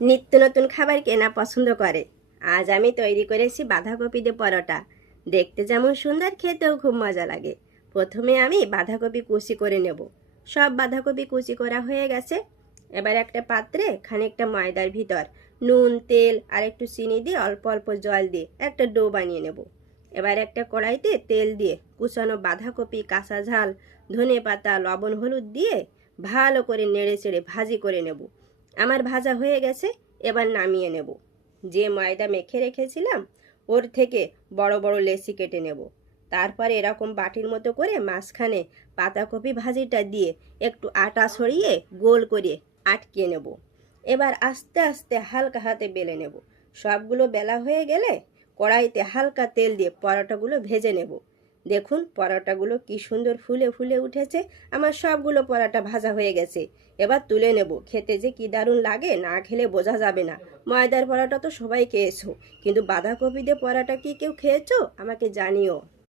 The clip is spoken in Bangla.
নিত্য নতুন খাবার কেনা পছন্দ করে। আজ আমি তৈরি করেছি বাঁধাকপি দিয়ে পরোটা। দেখতে যেমন সুন্দর, খেতেও খুব মজা লাগে। প্রথমে আমি বাঁধাকপি কুচি করে নেব। সব বাঁধাকপি কুচি করা হয়ে গেছে। এবার একটা পাত্রে খানিকটা ময়দার ভিতর নুন, তেল আর একটু চিনি দিয়ে অল্প অল্প জল দিয়ে একটা ডো বানিয়ে নেব। এবার একটা কড়াইতে তেল দিয়ে কুচানো বাঁধাকপি, কাঁচা ঝাল, ধনেপাতা, লবণ, হলুদ দিয়ে ভালো করে নেড়ে চেড়ে ভাজি করে নেব। আমার ভাজা হয়ে গেছে। এবার নামিয়ে নেব। যে ময়দা মেখে রেখেছিলাম ওর থেকে বড় বড় লেচি কেটে নেব। তারপরে এরকম বাটির মতো করে মাঝখানে পাতাকপি ভাজিটা দিয়ে একটু আটা ছড়িয়ে গোল করে আটকিয়ে নেব। এবার আস্তে আস্তে হালকা হাতে বেলে নেব। সবগুলো বেলা হয়ে গেলে কড়াইতে হালকা তেল দিয়ে পরোটাগুলো ভেজে নেব। দেখুন পরোটাগুলো কি সুন্দর ফুলে ফুলে উঠেছে। আমার সবগুলো পরোটা ভাজা হয়ে গেছে। এবার তুলে নেব। খেতে যে কি দারুণ লাগে, না খেলে বোঝা যাবে না। ময়দার পরোটা তো সবাই খেয়েছো, কিন্তু বাঁধাকপি দিয়ে পরোটা কি কেউ খেয়েছো? আমাকে জানিও।